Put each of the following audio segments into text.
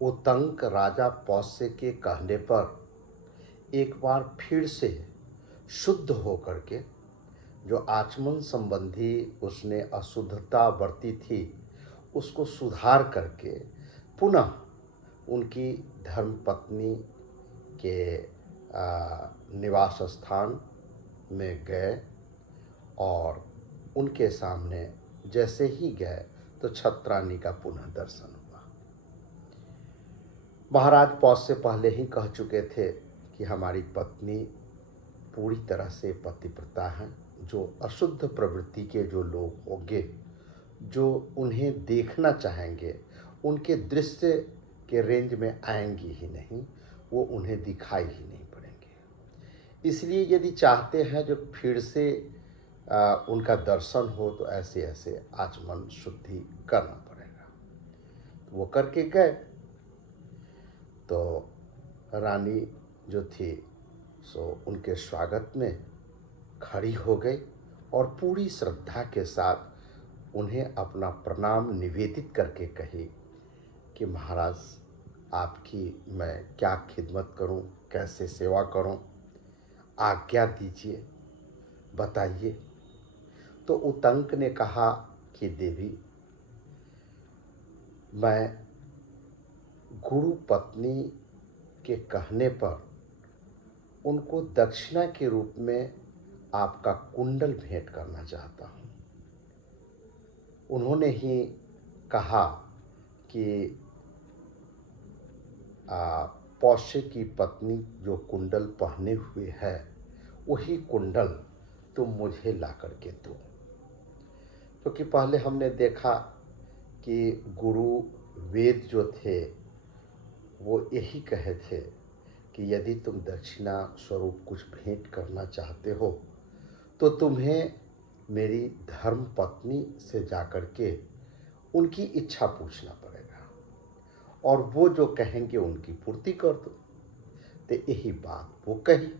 उतंक राजा पौष्य के कहने पर एक बार फिर से शुद्ध होकर के जो आचमन संबंधी उसने अशुद्धता बरती थी उसको सुधार करके पुनः उनकी धर्मपत्नी के निवास स्थान में गए और उनके सामने जैसे ही गए तो छत्रानी का पुनः दर्शन हुआ। महाराज पौष्य पहले ही कह चुके थे कि हमारी पत्नी पूरी तरह से पतिव्रता हैं। जो अशुद्ध प्रवृत्ति के जो लोग होंगे जो उन्हें देखना चाहेंगे उनके दृश्य के रेंज में आएंगी ही नहीं, वो उन्हें दिखाई ही नहीं पड़ेंगे। इसलिए यदि चाहते हैं जो फिर से उनका दर्शन हो तो ऐसे ऐसे आचमन शुद्धि करना पड़ेगा। तो वो करके गए तो रानी जो थी सो उनके स्वागत में खड़ी हो गई और पूरी श्रद्धा के साथ उन्हें अपना प्रणाम निवेदित करके कही कि महाराज आपकी मैं क्या खिदमत करूं, कैसे सेवा करूं, आज्ञा दीजिए, बताइए। तो उतंक ने कहा कि देवी, मैं गुरु पत्नी के कहने पर उनको दक्षिणा के रूप में आपका कुंडल भेंट करना चाहता हूँ। उन्होंने ही कहा कि पौष्य की पत्नी जो कुंडल पहने हुए है वही कुंडल तुम मुझे ला करके दो। क्योंकि पहले हमने देखा कि गुरु वेद जो थे वो यही कहे थे कि यदि तुम दक्षिणा स्वरूप कुछ भेंट करना चाहते हो तो तुम्हें मेरी धर्म पत्नी से जाकर के उनकी इच्छा पूछना पड़ेगा और वो जो कहेंगे उनकी पूर्ति कर दो। तो यही बात वो कही।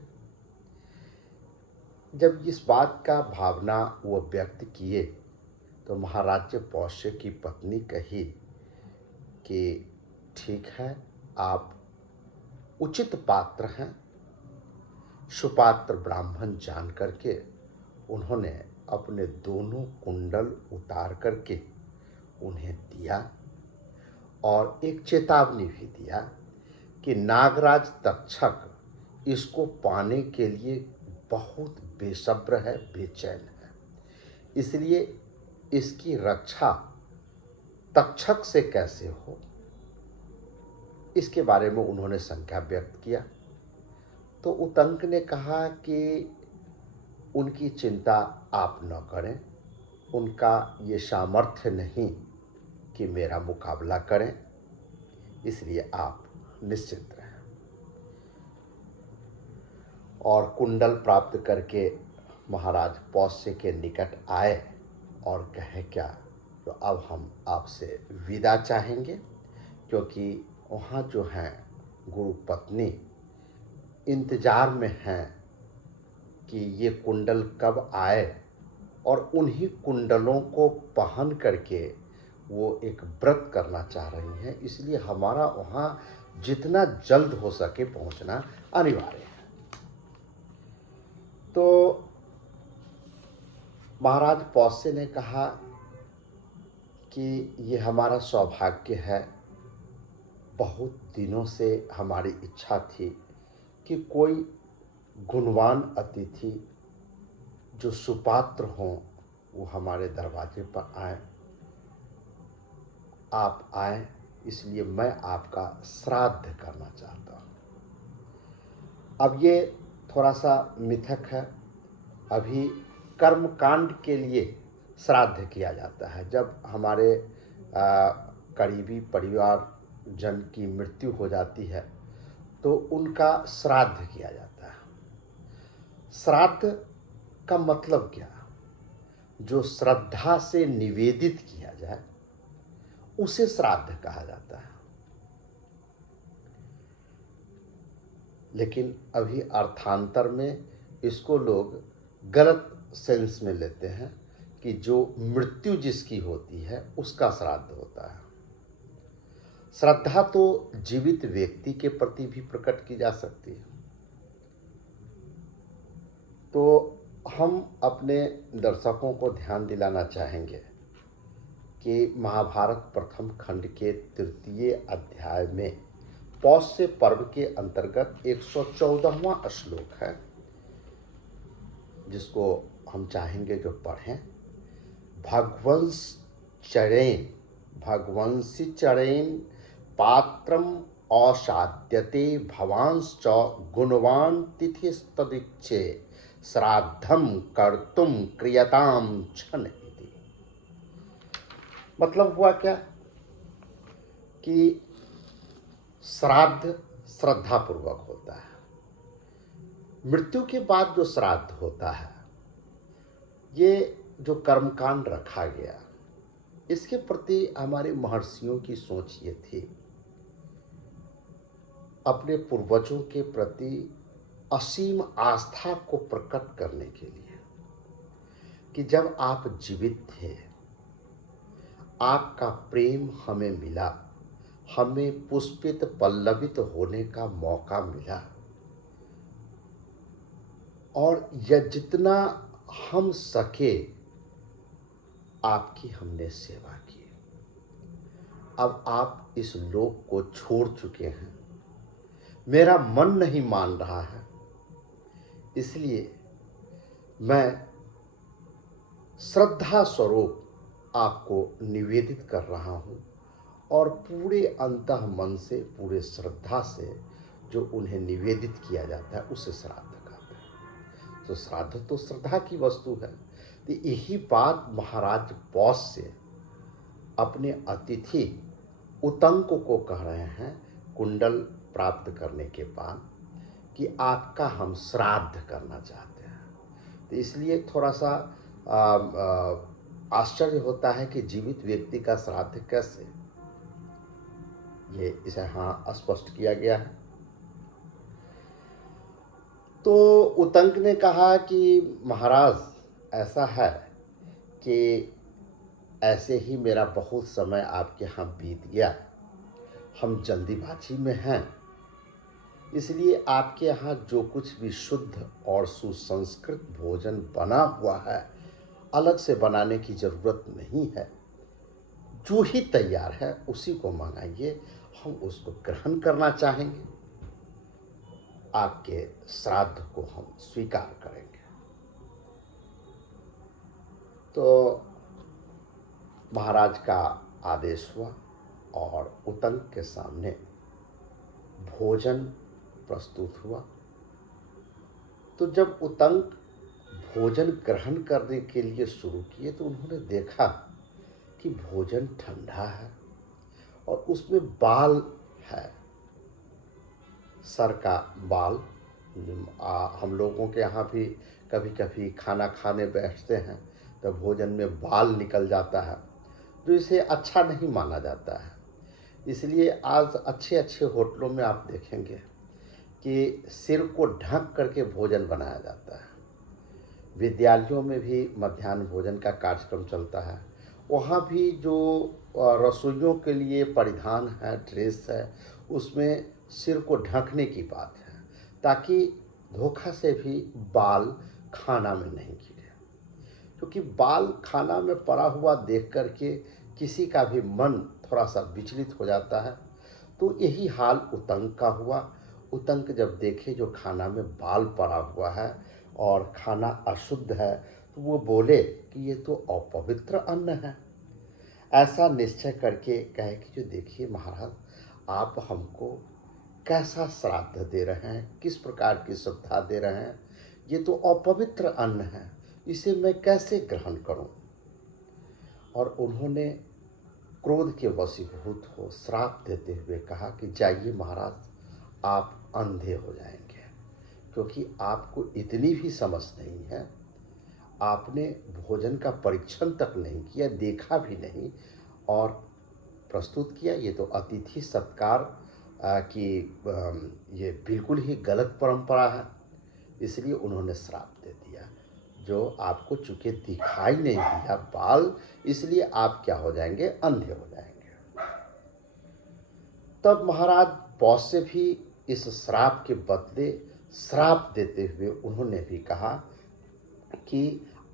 जब इस बात का भावना वो व्यक्त किए तो महाराज पौष्य की पत्नी कही कि ठीक है, आप उचित पात्र हैं। सुपात्र ब्राह्मण जान करके उन्होंने अपने दोनों कुंडल उतार करके उन्हें दिया और एक चेतावनी भी दिया कि नागराज तक्षक इसको पाने के लिए बहुत बेसब्र है, बेचैन है, इसलिए इसकी रक्षा तक्षक से कैसे हो इसके बारे में उन्होंने शंका व्यक्त किया। तो उतंक ने कहा कि उनकी चिंता आप न करें, उनका ये सामर्थ्य नहीं कि मेरा मुकाबला करें, इसलिए आप निश्चिंत रहें। और कुंडल प्राप्त करके महाराज पौष्य के निकट आए और कहे क्या, तो अब हम आपसे विदा चाहेंगे, क्योंकि वहाँ जो हैं गुरु पत्नी इंतजार में हैं कि ये कुंडल कब आए और उन्हीं कुंडलों को पहन करके वो एक व्रत करना चाह रही हैं, इसलिए हमारा वहाँ जितना जल्द हो सके पहुँचना अनिवार्य है। तो महाराज पौष्य ने कहा कि ये हमारा सौभाग्य है, बहुत दिनों से हमारी इच्छा थी कि कोई गुणवान अतिथि जो सुपात्र हों वो हमारे दरवाजे पर आए। आप आए, इसलिए मैं आपका श्राद्ध करना चाहता हूँ। अब ये थोड़ा सा मिथक है। अभी कर्मकांड के लिए श्राद्ध किया जाता है। जब हमारे करीबी परिवार जन की मृत्यु हो जाती है तो उनका श्राद्ध किया जाता है। श्राद्ध का मतलब क्या? जो श्रद्धा से निवेदित किया जाए उसे श्राद्ध कहा जाता है। लेकिन अभी अर्थांतर में इसको लोग गलत सेंस में लेते हैं कि जो मृत्यु जिसकी होती है उसका श्राद्ध होता है। श्रद्धा तो जीवित व्यक्ति के प्रति भी प्रकट की जा सकती है। तो हम अपने दर्शकों को ध्यान दिलाना चाहेंगे कि महाभारत प्रथम खंड के तृतीय अध्याय में पौष्य पर्व के अंतर्गत 114वां श्लोक है, जिसको हम चाहेंगे जो पढ़ें। भगवंसी चरेण पात्रम असाध्यते भवांश्च गुणवान तिथिस्तदिच्छे श्राद्धम कर्तुम क्रियताम क्षण इति। मतलब हुआ क्या कि श्राद्ध श्रद्धापूर्वक होता है। मृत्यु के बाद जो श्राद्ध होता है, ये जो कर्मकांड रखा गया, इसके प्रति हमारे महर्षियों की सोच ये थी, अपने पूर्वजों के प्रति असीम आस्था को प्रकट करने के लिए कि जब आप जीवित थे, आपका प्रेम हमें मिला, हमें पुष्पित पल्लवित होने का मौका मिला, और यह जितना हम सके आपकी हमने सेवा की। अब आप इस लोक को छोड़ चुके हैं, मेरा मन नहीं मान रहा है, इसलिए मैं श्रद्धा स्वरूप आपको निवेदित कर रहा हूँ, और पूरे अंतः मन से, पूरे श्रद्धा से जो उन्हें निवेदित किया जाता है उसे श्राद्ध कहते हैं। तो श्राद्ध तो श्रद्धा की वस्तु है। तो यही बात महाराज पौष्य अपने अतिथि उतंक को कह रहे हैं कुंडल प्राप्त करने के बाद कि आपका हम श्राद्ध करना चाहते हैं। तो इसलिए थोड़ा सा आश्चर्य होता है कि जीवित व्यक्ति का श्राद्ध कैसे, ये इसे यहाँ स्पष्ट किया गया है। तो उतंक ने कहा कि महाराज ऐसा है कि ऐसे ही मेरा बहुत समय आपके यहाँ बीत गया, हम जल्दीबाजी में हैं, इसलिए आपके यहाँ जो कुछ भी शुद्ध और सुसंस्कृत भोजन बना हुआ है, अलग से बनाने की ज़रूरत नहीं है, जो ही तैयार है उसी को मंगाइए, हम उसको ग्रहण करना चाहेंगे, आपके श्राद्ध को हम स्वीकार करेंगे। तो महाराज का आदेश हुआ और उतंक के सामने भोजन प्रस्तुत हुआ। तो जब उतंक भोजन ग्रहण करने के लिए शुरू किए तो उन्होंने देखा कि भोजन ठंडा है और उसमें बाल है, सर का बाल। हम लोगों के यहाँ भी कभी कभी खाना खाने बैठते हैं तो भोजन में बाल निकल जाता है, जो इसे अच्छा नहीं माना जाता है। इसलिए आज अच्छे अच्छे होटलों में आप देखेंगे कि सिर को ढक करके भोजन बनाया जाता है। विद्यालयों में भी मध्याह्न भोजन का कार्यक्रम चलता है, वहाँ भी जो रसोइयों के लिए परिधान है, ड्रेस है, उसमें सिर को ढकने की बात है, ताकि धोखा से भी बाल खाना में नहीं गिरे। क्योंकि बाल खाना में पड़ा हुआ देख करके किसी का भी मन थोड़ा सा विचलित हो जाता है। तो यही हाल उतंक का हुआ। उतंक जब देखे जो खाना में बाल पड़ा हुआ है और खाना अशुद्ध है, तो वो बोले कि ये तो अपवित्र अन्न है। ऐसा निश्चय करके कहे कि जो देखिए महाराज, आप हमको कैसा श्राद्ध दे रहे हैं, किस प्रकार की श्रद्धा दे रहे हैं, ये तो अपवित्र अन्न है, इसे मैं कैसे ग्रहण करूं। और उन्होंने क्रोध के वशीभूत हो श्राप देते हुए कहा कि जाइए महाराज, आप अंधे हो जाएंगे, क्योंकि आपको इतनी भी समझ नहीं है, आपने भोजन का परीक्षण तक नहीं किया, देखा भी नहीं और प्रस्तुत किया। ये तो अतिथि सत्कार की ये बिल्कुल ही गलत परंपरा है। इसलिए उन्होंने श्राप दे दिया, जो आपको चूँकि दिखाई नहीं दिया बाल, इसलिए आप क्या हो जाएंगे, अंधे हो जाएंगे। तब महाराज पौष्य भी इस श्राप के बदले श्राप देते हुए उन्होंने भी कहा कि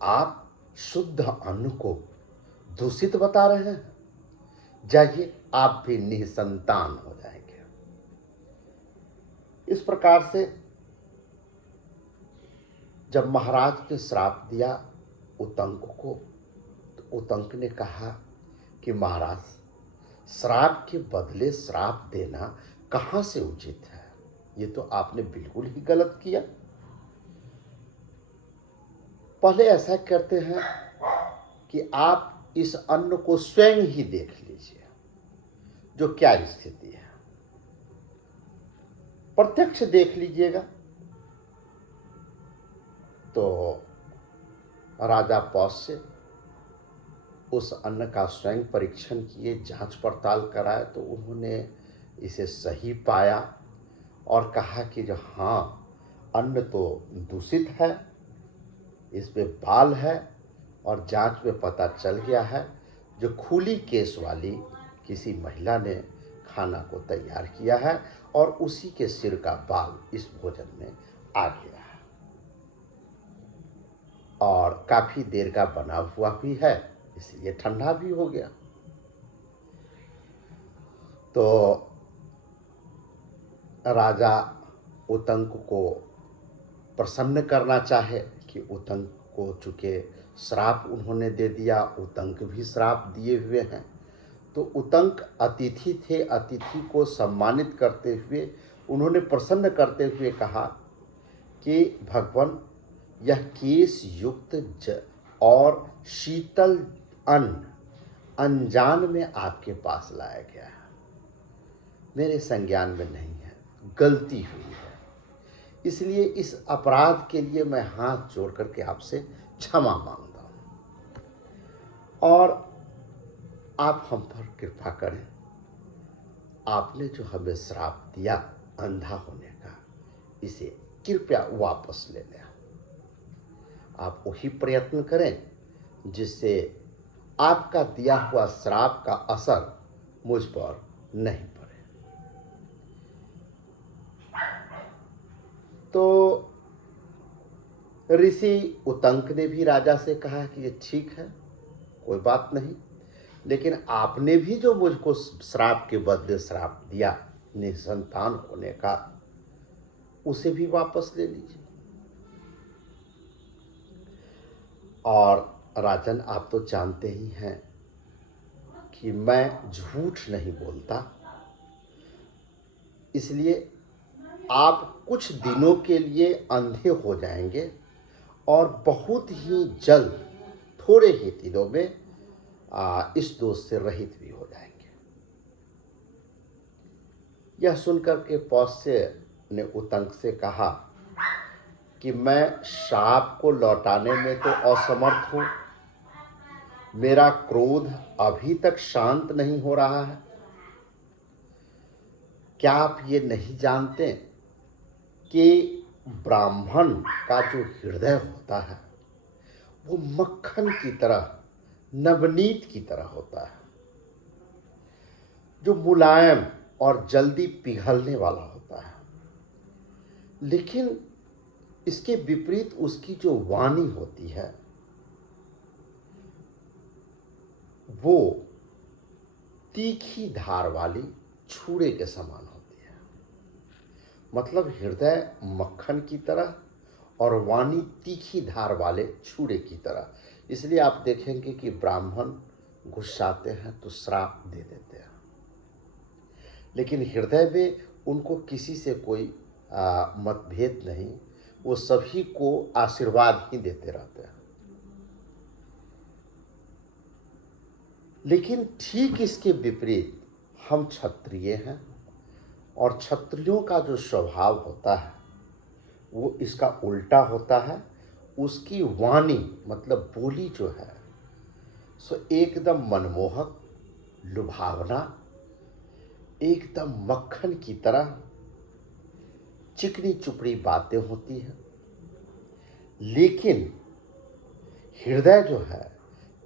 आप शुद्ध अन्न को दूषित बता रहे हैं, जाइए आप भी निसंतान हो जाएंगे। इस प्रकार से जब महाराज ने श्राप दिया उतंक को, तो उतंक ने कहा कि महाराज, श्राप के बदले श्राप देना कहाँ से उचित है, ये तो आपने बिल्कुल ही गलत किया। पहले ऐसा करते हैं कि आप इस अन्न को स्वयं ही देख लीजिए जो क्या स्थिति है, प्रत्यक्ष देख लीजिएगा। तो राजा पौष्य उस अन्न का स्वयं परीक्षण किए, जांच पड़ताल कराए, तो उन्होंने इसे सही पाया और कहा कि जो हाँ, अन्न तो दूषित है, इसमें बाल है और जांच में पता चल गया है जो खुली केस वाली किसी महिला ने खाना को तैयार किया है और उसी के सिर का बाल इस भोजन में आ गया है और काफी देर का बना हुआ भी है, इसलिए ठंडा भी हो गया। तो राजा उतंक को प्रसन्न करना चाहे कि उतंक को चूंकि श्राप उन्होंने दे दिया, उतंक भी श्राप दिए हुए हैं, तो उतंक अतिथि थे, अतिथि को सम्मानित करते हुए उन्होंने प्रसन्न करते हुए कहा कि भगवान, यह केस युक्त और शीतल अन्न अनजान में आपके पास लाया गया है, मेरे संज्ञान में नहीं है, गलती हुई है, इसलिए इस अपराध के लिए मैं हाथ जोड़ करके आपसे क्षमा मांगता हूँ और आप हम पर कृपा करें। आपने जो हमें श्राप दिया अंधा होने का, इसे कृपया वापस ले लें। आप वही प्रयत्न करें जिससे आपका दिया हुआ श्राप का असर मुझ पर नहीं पड़े। तो ऋषि उतंक ने भी राजा से कहा कि ये ठीक है, कोई बात नहीं, लेकिन आपने भी जो मुझको श्राप के बदले श्राप दिया निसंतान होने का, उसे भी वापस ले लीजिए। और राजन, आप तो जानते ही हैं कि मैं झूठ नहीं बोलता, इसलिए आप कुछ दिनों के लिए अंधे हो जाएंगे और बहुत ही जल्द, थोड़े ही दिनों में इस दोष से रहित भी हो जाएंगे। यह सुनकर के पौष्य ने उतंक से कहा कि मैं शाप को लौटाने में तो असमर्थ हूं, मेरा क्रोध अभी तक शांत नहीं हो रहा है। क्या आप ये नहीं जानते कि ब्राह्मण का जो हृदय होता है वो मक्खन की तरह, नवनीत की तरह होता है, जो मुलायम और जल्दी पिघलने वाला होता है, लेकिन इसके विपरीत उसकी जो वाणी होती है वो तीखी धार वाली छुरे के समान होती है। मतलब हृदय मक्खन की तरह और वाणी तीखी धार वाले छुरे की तरह। इसलिए आप देखेंगे कि ब्राह्मण गुस्साते हैं तो श्राप दे देते हैं, लेकिन हृदय में उनको किसी से कोई मतभेद नहीं, वो सभी को आशीर्वाद ही देते रहते हैं। लेकिन ठीक इसके विपरीत हम क्षत्रिय हैं और क्षत्रियों का जो स्वभाव होता है वो इसका उल्टा होता है। उसकी वाणी मतलब बोली जो है सो एकदम मनमोहक, लुभावना, एकदम मक्खन की तरह चिकनी चुपड़ी बातें होती हैं, लेकिन हृदय जो है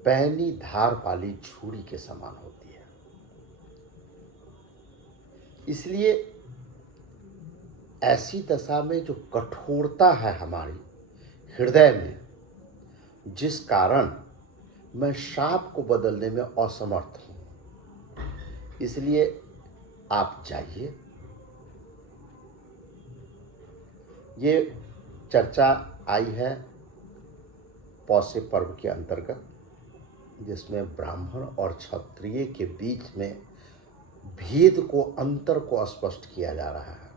पैनी धार वाली छुरी के समान होती है। इसलिए ऐसी दशा में जो कठोरता है हमारी हृदय में, जिस कारण मैं शाप को बदलने में असमर्थ हूँ, इसलिए आप जाइए। ये चर्चा आई है पौष पर्व के अंतर्गत, जिसमें ब्राह्मण और क्षत्रिय के बीच में भेद को, अंतर को स्पष्ट किया जा रहा है।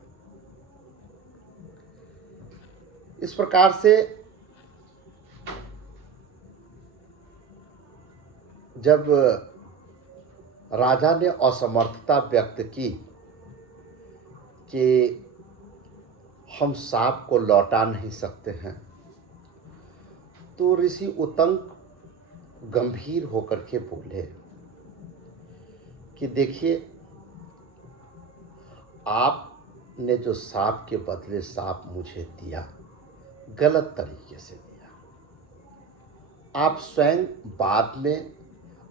इस प्रकार से जब राजा ने असमर्थता व्यक्त की कि हम सांप को लौटा नहीं सकते हैं, तो ऋषि उतंक गंभीर होकर के बोले कि देखिए, आपने जो सांप के बदले सांप मुझे दिया, गलत तरीके से दिया। आप स्वयं बाद में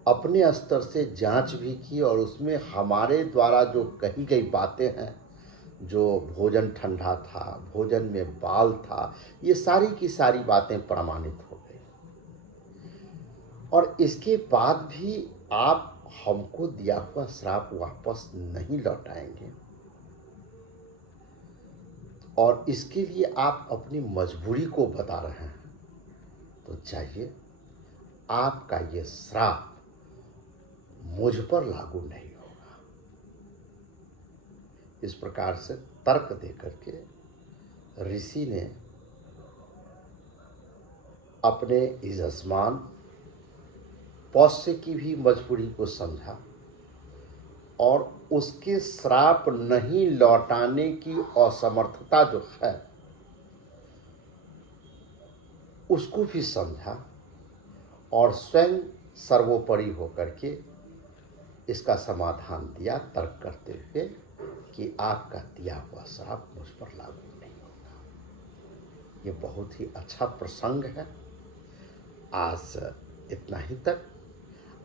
अपने स्तर से जांच भी की और उसमें हमारे द्वारा जो कही गई बातें हैं, जो भोजन ठंडा था, भोजन में बाल था, ये सारी की सारी बातें प्रमाणित हो गई। और इसके बाद भी आप हमको दिया हुआ श्राप वापस नहीं लौटाएंगे, और इसके लिए आप अपनी मजबूरी को बता रहे हैं, तो चाहिए आपका ये श्राप मुझ पर लागू नहीं होगा। इस प्रकार से तर्क देकर के ऋषि ने अपने यजमान पौष्य की भी मजबूरी को समझा और उसके श्राप नहीं लौटाने की असमर्थता जो है उसको भी समझा, और स्वयं सर्वोपरि होकर के इसका समाधान दिया, तर्क करते हुए कि आपका दिया हुआ श्राप मुझ पर लागू नहीं होगा। ये बहुत ही अच्छा प्रसंग है। आज इतना ही तक,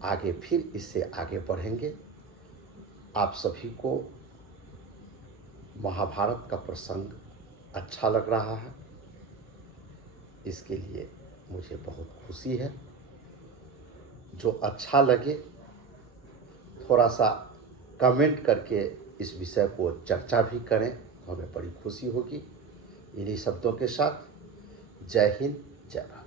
आगे फिर इससे आगे बढ़ेंगे। आप सभी को महाभारत का प्रसंग अच्छा लग रहा है, इसके लिए मुझे बहुत खुशी है। जो अच्छा लगे थोड़ा सा कमेंट करके इस विषय को चर्चा भी करें, तो हमें बड़ी खुशी होगी। इन्हीं शब्दों के साथ जय हिंद, जय भारत।